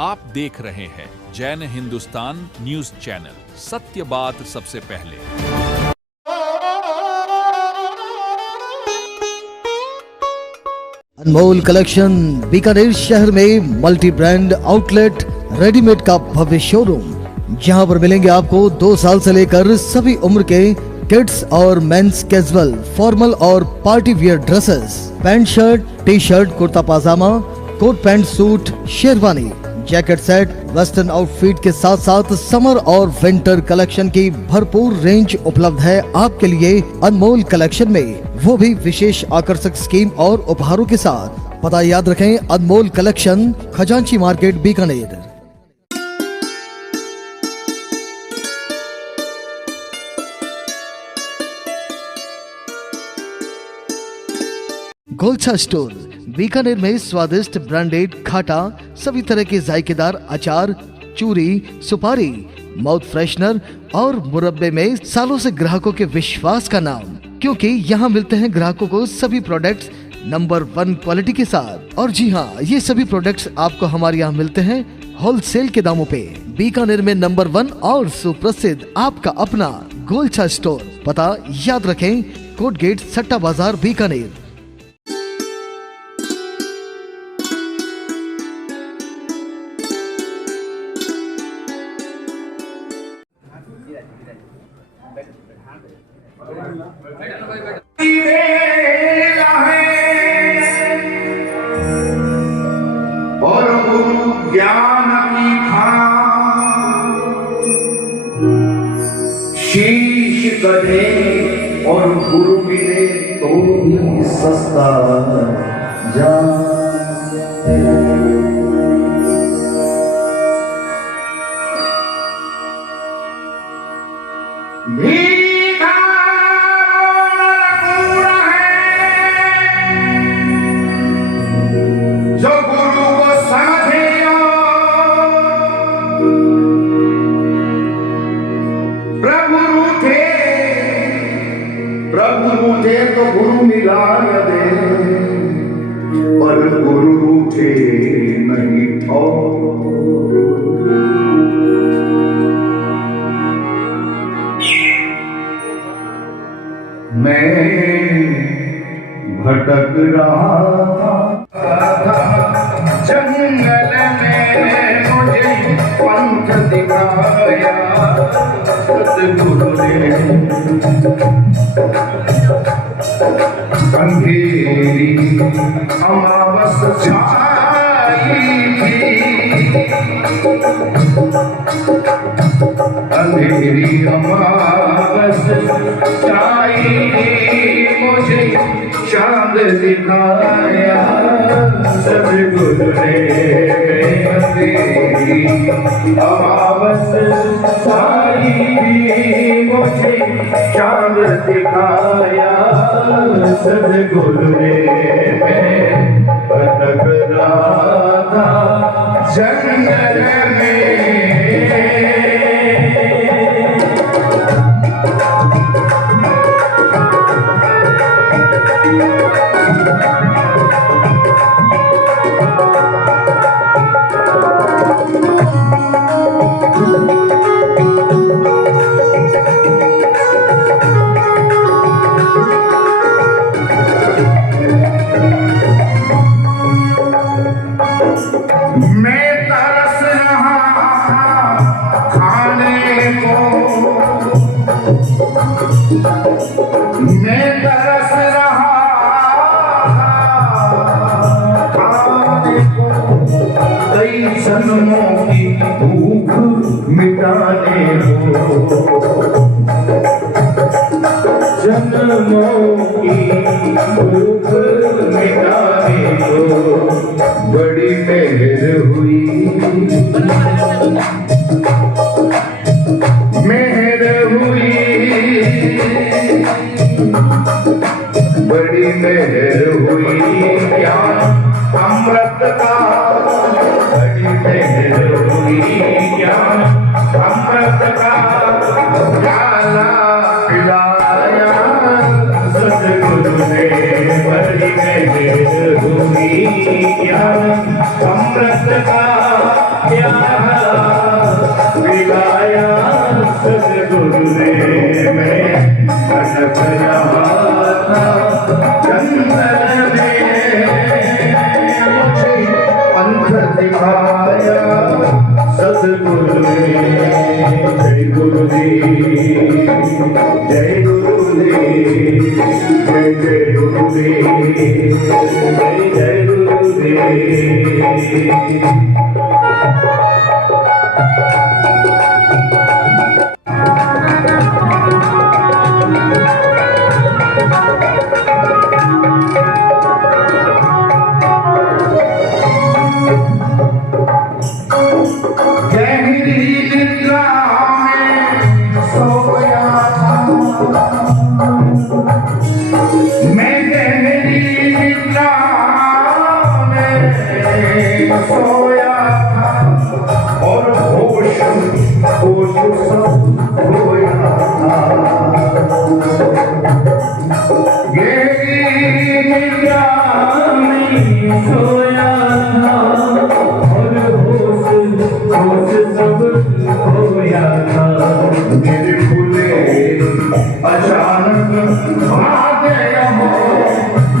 आप देख रहे हैं जैन हिंदुस्तान न्यूज चैनल, सत्य बात सबसे पहले। अनमोल कलेक्शन बीकानेर शहर में मल्टी ब्रांड आउटलेट रेडीमेड का भव्य शोरूम, जहां पर मिलेंगे आपको 2 साल से लेकर सभी उम्र के किड्स और मेंस कैजुअल, फॉर्मल और party wear dresses, pant shirt, T shirt, kurta pyjama, coat pant suit, sherwani, jacket set, western outfit के साथ साथ समर और विंटर कलेक्शन की भरपूर रेंज उपलब्ध है आपके लिए अनमोल कलेक्शन में, वो भी विशेष आकर्षक स्कीम और उपहारों के साथ। पता याद रखें, अनमोल कलेक्शन, खजांची मार्केट, बीकानेर। गोलछा स्टोर बीकानेर में स्वादिष्ट ब्रांडेड खाटा, सभी तरह के जायकेदार अचार, चूरी, सुपारी, माउथ फ्रेशनर और मुरब्बे में सालों से ग्राहकों के विश्वास का नाम, क्योंकि यहाँ मिलते हैं ग्राहकों को सभी प्रोडक्ट्स नंबर 1 क्वालिटी के साथ। और जी हाँ, ये सभी प्रोडक्ट्स आपको हमारे यहाँ मिलते हैं होलसेल के दामों पे। बीकानेर में नंबर 1 और सुप्रसिद्ध आपका अपना गोलछा स्टोर। पता याद रखें, कोट गेट, सट्टा बाजार, बीकानेर। और गुरु ज्ञान की खान शीश गढ़े और गुरु मिले तो भी सस्ता जान। प्रभु रूठे तो गुरु मिला न दे, पर गुरु रूठे नहीं ठोर। मैं भटक रहा था जंगल में, मुझे पंथ दिखाया सतगुरु ने। अंधेरी अमावस छाई थी, अंधेरी अमावस छाई थी, मुझे चांद दिखाया सतगुरु ने। अंधेरी अमावस छाई थी, मुझे चांद दिखाया सतगुरु ने। मैं भटक रहा था जंगल में, मैं तरस रहा खाने को, मैं तरस रहा खाने को, कई जन्मों की भूख मिटाने को, जन्मों की भूख मिटाने को बड़ी मेहर हुई, मेहर हुई, बड़ी मेहर हुई। ज्ञान अमृत का बड़ी मेहर हुई, ज्ञान अमृत का प्याला पिलाया सतगुरु ने। बड़ी मेहर हुई, ज्ञान अमृत का विलाया सदगुरु ने मैं भटक रहा था जंगल में, मुझे पंथ दिखाया सदगुरु ने। जय गुरुदेव, जय गुरुदेव, जय जय गुरुदेव, जय जय गुरुदेव। सोया था और होश होश सब खोया था। गहरी निद्रा में सोया था और होश होश सब खोया था। मेरे फूले अचानक भाग गया हो,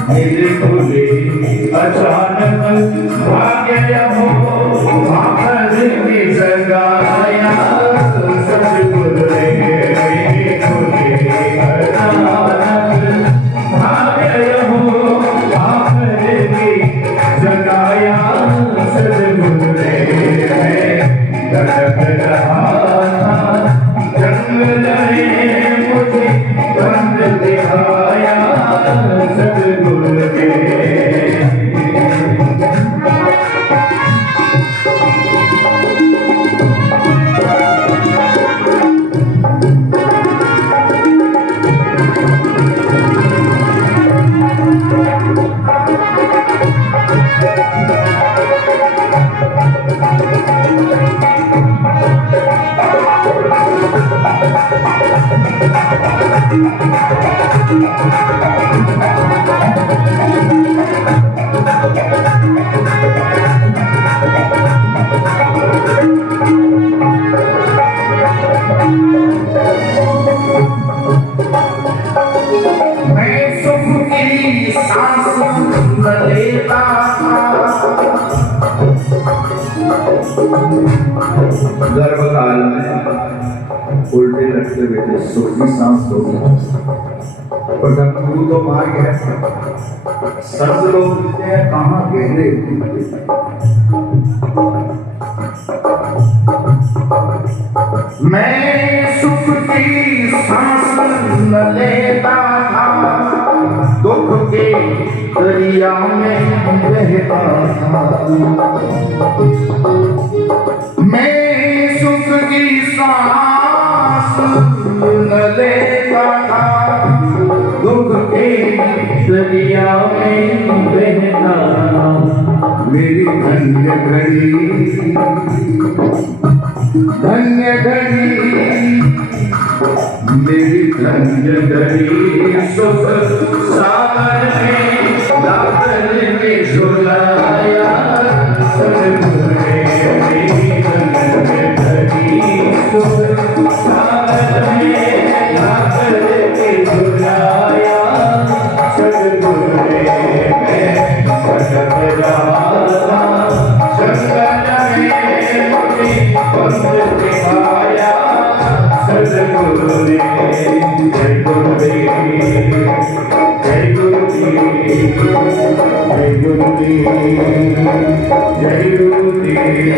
मेरे फूले अचानक भाग गया हो, आखिर में जगाया सतगुरु ने। मेरे फूले अचानक भाग गया हो, आखिर में जगाया सतगुरु ने। मैं धड़क रहा था जंगल में, मुझे बंद दिखाया सतगुरु ने। मैं सुख की सांस लेता गर्भकाल में उल्टे लटके बैठे सुख की सांस लो। प्रथम गुरु तो मार गया, सर्व लोग मिलते हैं कहाँ गहरे। मैं सुख की सांस न लेता था, दुख के दरिया में बहता था। मैं सुख की सांस न लेता था, दुख के दरिया में बहता था। मेरी धन्य घड़ी, धन्य घड़ी, मेरी धन्य घड़ी सुख सागर में दादर में झुलाया सतगुरु ने। मेरी धन्य घड़ी सुख सागर में दादर में झुलाया सतगुरु ने। मैं भटक रहा था जंगल में, मुझे पंथ दिखाया सतगुरु ने। जय गुरुदेव, जय गुरुदेव, जय गुरुदेव, जय गुरुदेव।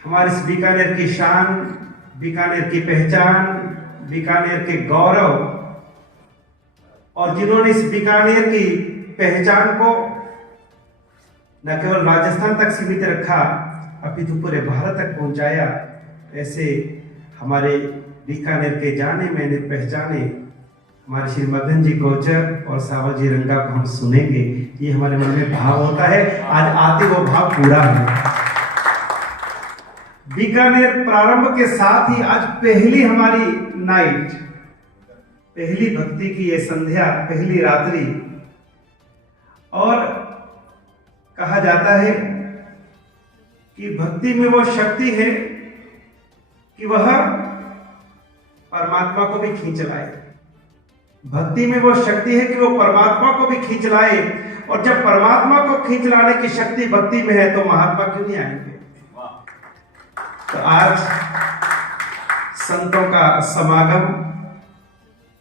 हमारे इस बीकानेर की शान, बीकानेर की पहचान, बीकानेर के गौरव, और जिन्होंने इस बीकानेर की पहचान को न केवल राजस्थान तक सीमित रखा अपितु पूरे भारत तक पहुंचाया, ऐसे हमारे बीकानेर के जाने मैंने पहचाने हमारे श्री मदन जी गोचर और सावल जी रंगा को हम सुनेंगे। ये हमारे मन में भाव होता है, आज आते वो भाव पूरा है। बीकानेर प्रारंभ के साथ ही आज पहली हमारी नाइट, पहली भक्ति की ये संध्या, पहली रात्रि, और कहा जाता है कि भक्ति में वो शक्ति है कि वह परमात्मा को भी खींच लाए। भक्ति में वो शक्ति है कि वो परमात्मा को भी खींच लाए, और जब परमात्मा को खींच लाने की शक्ति भक्ति में है तो महात्मा क्यों नहीं आएंगे। तो आज संतों का समागम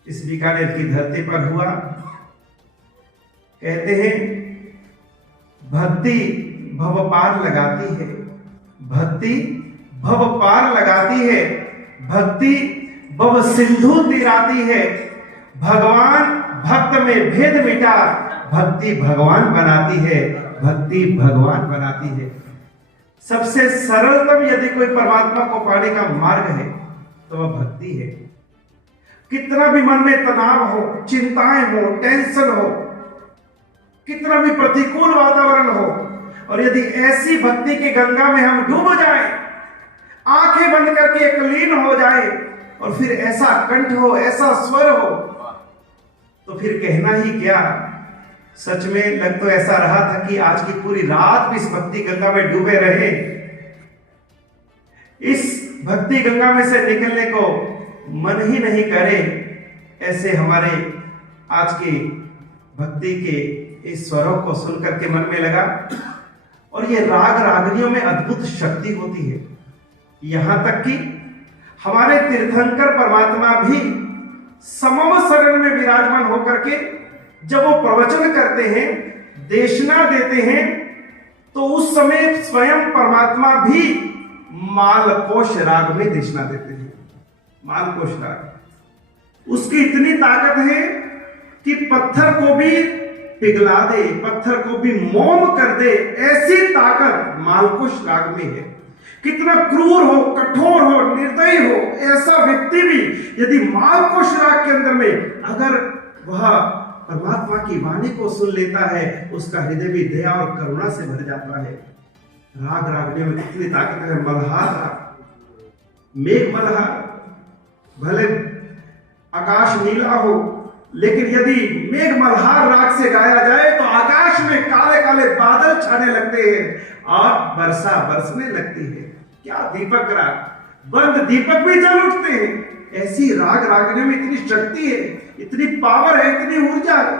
इस बीकानेर की धरती पर हुआ। कहते हैं भक्ति भव पार लगाती है, भक्ति भव पार लगाती है, भक्ति भव सिंधु तीराती है, भगवान भक्त में भेद मिटा, भक्ति भगवान बनाती है, भक्ति भगवान बनाती है। सबसे सरलतम यदि कोई परमात्मा को पाने का मार्ग है तो वह भक्ति है। कितना भी मन में तनाव हो, चिंताएं हो, टेंशन हो, कितना भी प्रतिकूल वातावरण हो, और यदि ऐसी भक्ति की गंगा में हम डूब जाएं, आंखें बंद करके एक लीन हो जाए, और फिर ऐसा कंठ हो, ऐसा स्वर हो, तो फिर कहना ही क्या। सच में लग तो ऐसा रहा था कि आज की पूरी रात भी इस भक्ति गंगा में डूबे रहे। इस भक्ति गंगा में से निकलने को मन ही नहीं करे। ऐसे हमारे आज की भक्ति के इस स्वरों को सुनकर के मन में लगा, और ये राग रागनियों में अद्भुत शक्ति होती है। यहां तक कि हमारे तीर्थंकर परमात्मा भी समव शरण में विराजमान होकर के जब वो प्रवचन करते हैं, देशना देते हैं, तो उस समय स्वयं परमात्मा भी मालकोश राग में देशना देते हैं। मालकोश राग, उसकी इतनी ताकत है कि पत्थर को भी पिघला दे, पत्थर को भी मोम कर दे, ऐसी ताकत मालकोश राग में है। कितना क्रूर हो, कठोर हो, निर्दयी हो, ऐसा व्यक्ति भी यदि मालकोश राग के अंदर में अगर वह परमात्मा की वाणी को सुन लेता है, उसका हृदय भी दया और करुणा से भर जाता है। राग रागने में कितनी ताकत है। मल्हार राग, मेघ मल्हार, भले आकाश नीला हो, लेकिन यदि मेघ मल्हार राग से गाया जाए तो आकाश में काले काले बादल छाने लगते हैं और वर्षा बरसने लगती है। क्या दीपक राग, बंद दीपक भी जल उठते हैं। ऐसी राग रागने में इतनी शक्ति है, इतनी पावर है, इतनी ऊर्जा है।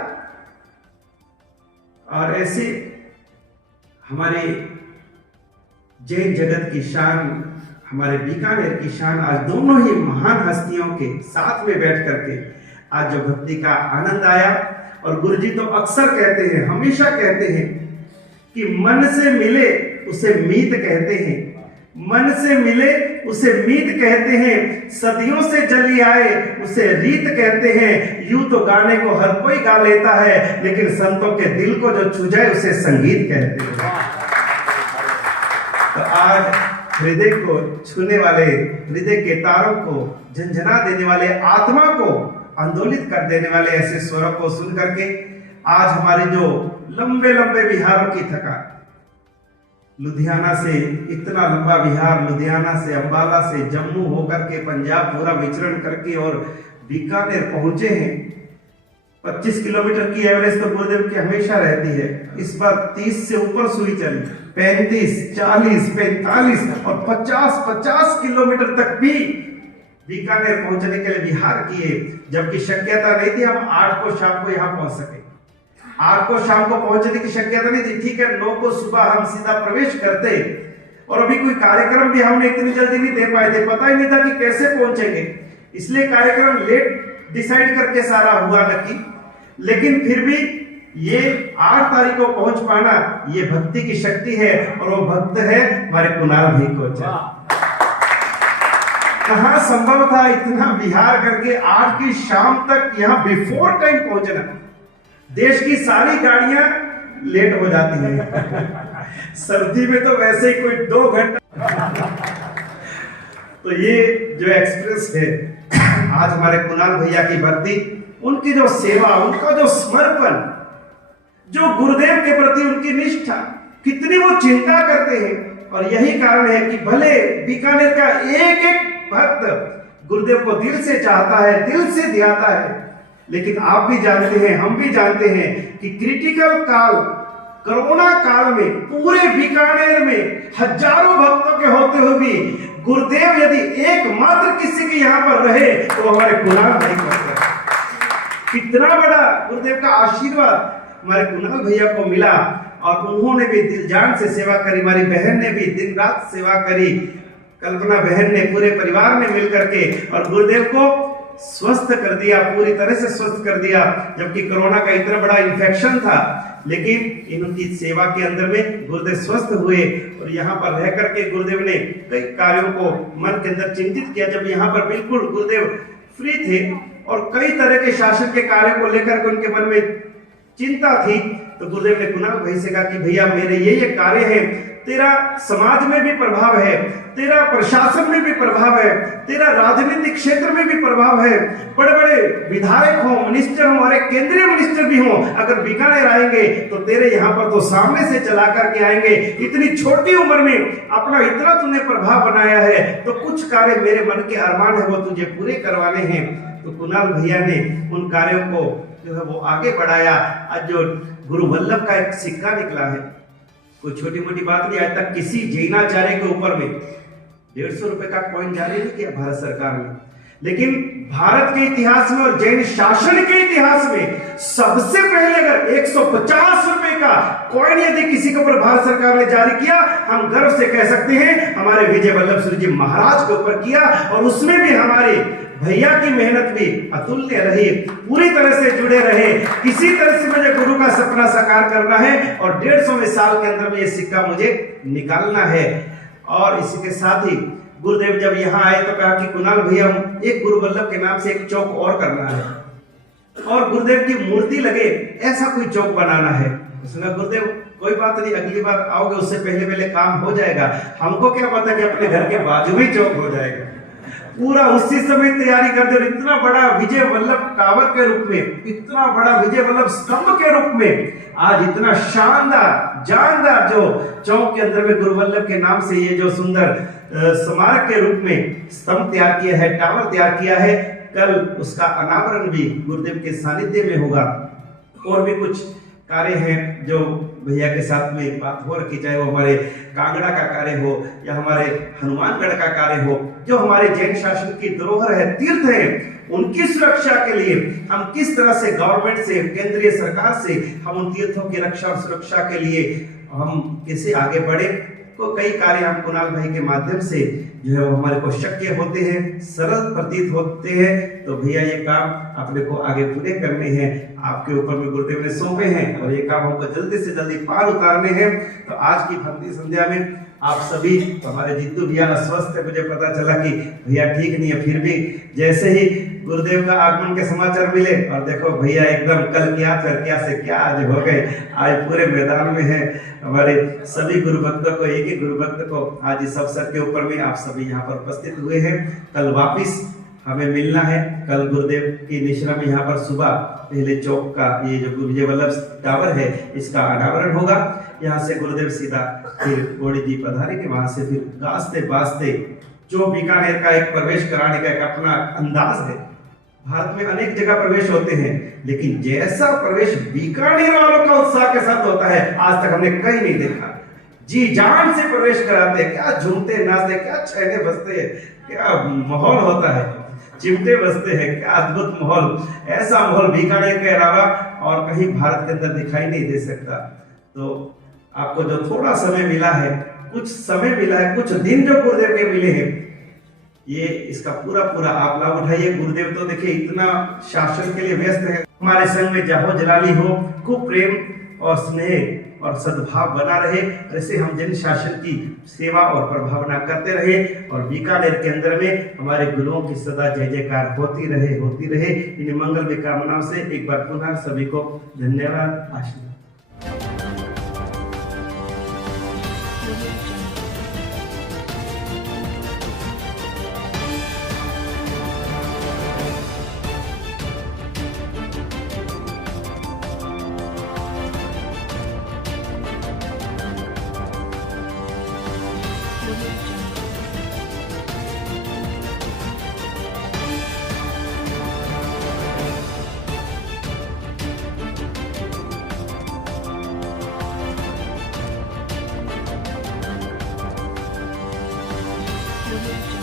और ऐसे हमारे जैन जगत की शान, हमारे बीकानेर की शान, आज दोनों ही महान हस्तियों के साथ में बैठ करके आज जो भक्ति का आनंद आया। और गुरुजी तो अक्सर कहते हैं, हमेशा कहते हैं कि मन से मिले उसे मीत कहते हैं, मन से मिले उसे मीत कहते हैं, सदियों से चली आए उसे रीत कहते हैं। यूं तो गाने को हर कोई गा लेता है, लेकिन संतों के दिल को जो छू जाए उसे संगीत कहते हैं। तो आज हृदय को छूने वाले, हृदय के तारों को झंझना देने वाले, आत्मा को आंदोलित कर देने वाले ऐसे स्वरों को सुन करके आज हमारे जो लंबे लंबे विहारों की थकान, लुधियाना से इतना लंबा विहार, लुधियाना से अंबाला से जम्मू होकर के पंजाब पूरा विचरण करके और बीकानेर पहुंचे हैं। 25 किलोमीटर की एवरेज तो गुरुदेव की हमेशा रहती है, इस बार 30 से ऊपर सुई चली, 35, 40, 45 और 50 किलोमीटर तक भी बीकानेर पहुंचने के लिए विहार किए, जबकि शक्यता नहीं थी हम 8 को शाम को यहाँ पहुंच सके। 8 को शाम को पहुंचने की शक्यता नहीं थी, ठीक है 9 को सुबह हम सीधा प्रवेश करते, और अभी कोई कार्यक्रम भी हमने इतनी जल्दी नहीं दे पाए थे, पता ही नहीं था कि कैसे पहुंचेंगे, इसलिए कार्यक्रम लेट डिसाइड करके सारा हुआ नक्की। लेकिन फिर भी ये 8 तारीख को पहुंच पाना, ये भक्ति की शक्ति है, और वो भक्त है हमारे कुणाल भाई कोचर। कहां संभव था इतना विहार करके 8 की शाम तक यहाँ बिफोर टाइम पहुंचना। देश की सारी गाड़ियां लेट हो जाती हैं, सर्दी में तो वैसे ही कोई 2 घंटा। तो ये जो एक्सप्रेस है आज हमारे कुणाल भैया की भक्ति, उनकी जो सेवा, उनका जो समर्पण, जो गुरुदेव के प्रति उनकी निष्ठा, कितनी वो चिंता करते हैं। और यही कारण है कि भले बीकानेर का एक एक भक्त गुरुदेव को दिल से चाहता है, दिल से ध्याता है, लेकिन आप भी जानते हैं, हम भी जानते हैं कि क्रिटिकल काल, कोरोना काल में पूरे बीकानेर में हजारों भक्तों के होते हुए भी गुरुदेव यदि एकमात्र किसी के यहाँ पर रहे तो हमारे कुणाल भाई को, कितना बड़ा गुरुदेव का आशीर्वाद हमारे कुणाल भैया को मिला। और उन्होंने भी दिल जान से सेवा करी, हमारी बहन ने भी दिन रात सेवा करी, कल्पना बहन ने, पूरे परिवार ने मिलकर के, और गुरुदेव को स्वस्थ कर दिया, पूरी तरह से स्वस्थ कर दिया। जबकि कोरोना का इतना बड़ा इन्फेक्शन था, लेकिन इनकी सेवा के अंदर में गुरुदेव स्वस्थ हुए। और यहाँ पर रह करके गुरुदेव ने कई कार्यों को मन के अंदर चिंतित किया। जब यहाँ पर बिल्कुल गुरुदेव फ्री थे और कई तरह के शासन के कार्यों को लेकर के उनके मन में चिंता थी, तो गुरुदेव ने कुणाल भाई से कहा कि भैया मेरे ये कार्य है, तेरा समाज में भी प्रभाव है, तेरा प्रशासन में भी प्रभाव है, तेरा राजनीतिक क्षेत्र में भी प्रभाव है, बड़े बड़े विधायक हो, मिनिस्टर हो, और एक केंद्रीय मिनिस्टर भी हो, अगर बीकानेर आएंगे तो तेरे यहाँ पर तो सामने से चला करके आएंगे। इतनी छोटी उम्र में अपना इतना तूने प्रभाव बनाया है, तो कुछ कार्य मेरे मन के अरमान है वो तुझे पूरे करवाने हैं। तो कुणाल भैया ने उन कार्यों को जो है वो आगे बढ़ाया। आज जो गुरु वल्लभ का एक सिक्का निकला है, कोई छोटी मोटी बात नहीं, आज तक किसी जैनाचार्य के ऊपर में 150 रुपए का कॉइन जारी नहीं किया भारत सरकार ने, लेकिन भारत के इतिहास में और जैन शासन के इतिहास में सबसे पहले अगर 150 रुपए का कॉइन यदि किसी के ऊपर भारत सरकार ने जारी किया, हम गर्व से कह सकते हैं हमारे विजय वल्लभ सूरी जी महाराज के ऊपर किया। और उसमें भी हमारे भैया की मेहनत भी अतुल्य रही, पूरी तरह से जुड़े रहे। किसी तरह से मुझे गुरु का सपना साकार करना है और 150वें साल के अंदर में ये सिक्का मुझे निकालना है। और इसके साथ ही गुरुदेव जब यहाँ आए तो कहा कि कुणाल भैया एक गुरु वल्लभ के नाम से एक चौक और करना है, और गुरुदेव की मूर्ति लगे ऐसा कोई चौक बनाना है। उसने गुरुदेव कोई बात नहीं, अगली बार आओगे उससे पहले पहले काम हो जाएगा। हमको क्या पता कि अपने घर के बाजू में चौक हो जाएगा, पूरा उसी समय तैयारी कर दे। इतना बड़ा विजय वल्लभ टावर के रूप में, इतना बड़ा विजय वल्लभ स्तंभ के रूप में आज इतना शानदार जानदार जो चौक के अंदर में गुरु वल्लभ के नाम से ये जो सुंदर स्मारक के रूप में स्तंभ तैयार किया है, टावर तैयार किया है। कल उसका अनावरण भी गुरुदेव के सानिध्य में होगा। और भी कुछ कार्य हैं जो भैया के साथ में बात हो रखी, चाहे वो हमारे कांगड़ा का कार्य हो या हमारे हनुमानगढ़ का कार्य हो, जो हमारे जैन शासन की धरोहर है, तीर्थ है, उनकी सुरक्षा के लिए हम किस तरह से गवर्नमेंट से, केंद्रीय सरकार से हम उन तीर्थों की रक्षा और सुरक्षा के लिए हम कैसे आगे बढ़े। तो कई कार्य हम कुणाल भाई के माध्यम से जो है वो हमारे को शक्य होते हैं, सरल प्रतीत होते हैं। तो भैया ये काम अपने को आगे पूरे करने हैं, आपके ऊपर में गुरुदेव ने सौंपे हैं और ये काम हमको जल्दी से जल्दी पार उतारने हैं। तो आज की भक्ति संध्या में आप सभी, हमारे जीतू भैया अस्वस्थ है, मुझे पता चला कि भैया ठीक नहीं है, फिर भी जैसे ही गुरुदेव का आगमन के समाचार मिले और देखो भैया एकदम कल क्या फिर क्या से क्या आज हो गए, आज पूरे मैदान में है। हमारे सभी गुरु भक्तों को, एक ही गुरु भक्त को आज इस अवसर के ऊपर में आप सभी यहाँ पर उपस्थित हुए हैं। कल वापिस हमें मिलना है। कल गुरुदेव की निश्रा में यहाँ पर सुबह पहले चौक का ये जो विजय वल्लभ टावर है इसका अनावरण होगा। यहाँ से गुरुदेव सीधा फिर गोड़ी जी पधारे के वहां से फिर गाजते बाजते जो बीकानेर का एक प्रवेश कराने का एक अपना अंदाज है। भारत में अनेक जगह प्रवेश होते हैं, लेकिन जैसा प्रवेश बीकानेर वालों का उत्साह के साथ होता है आज तक हमने कहीं नहीं देखा। जी जान से प्रवेश कराते हैं, क्या झूमते नाचते, क्या छैने बजते हैं, क्या माहौल होता है, चिमटे बजते हैं, क्या अद्भुत माहौल। ऐसा माहौल बीकानेर के अलावा और कहीं भारत के अंदर दिखाई नहीं दे सकता। तो आपको जो थोड़ा समय मिला है, कुछ समय मिला है, कुछ दिन जो गुरुदेव के मिले हैं, ये इसका पूरा पूरा आप लाभ उठाइए। गुरुदेव तो देखिए इतना शासन के लिए व्यस्त है। हमारे संग में जाहो जलाली हो, खूब प्रेम और स्नेह और सद्भाव बना रहे, ऐसे हम जन शासन की सेवा और प्रभावना करते रहे और बीकानेर के अंदर में हमारे गुरुओं की सदा जय जयकार होती रहे। इन मंगल कामनाओं से एक बार पुनः सभी को धन्यवाद, आशीर्वाद। Audio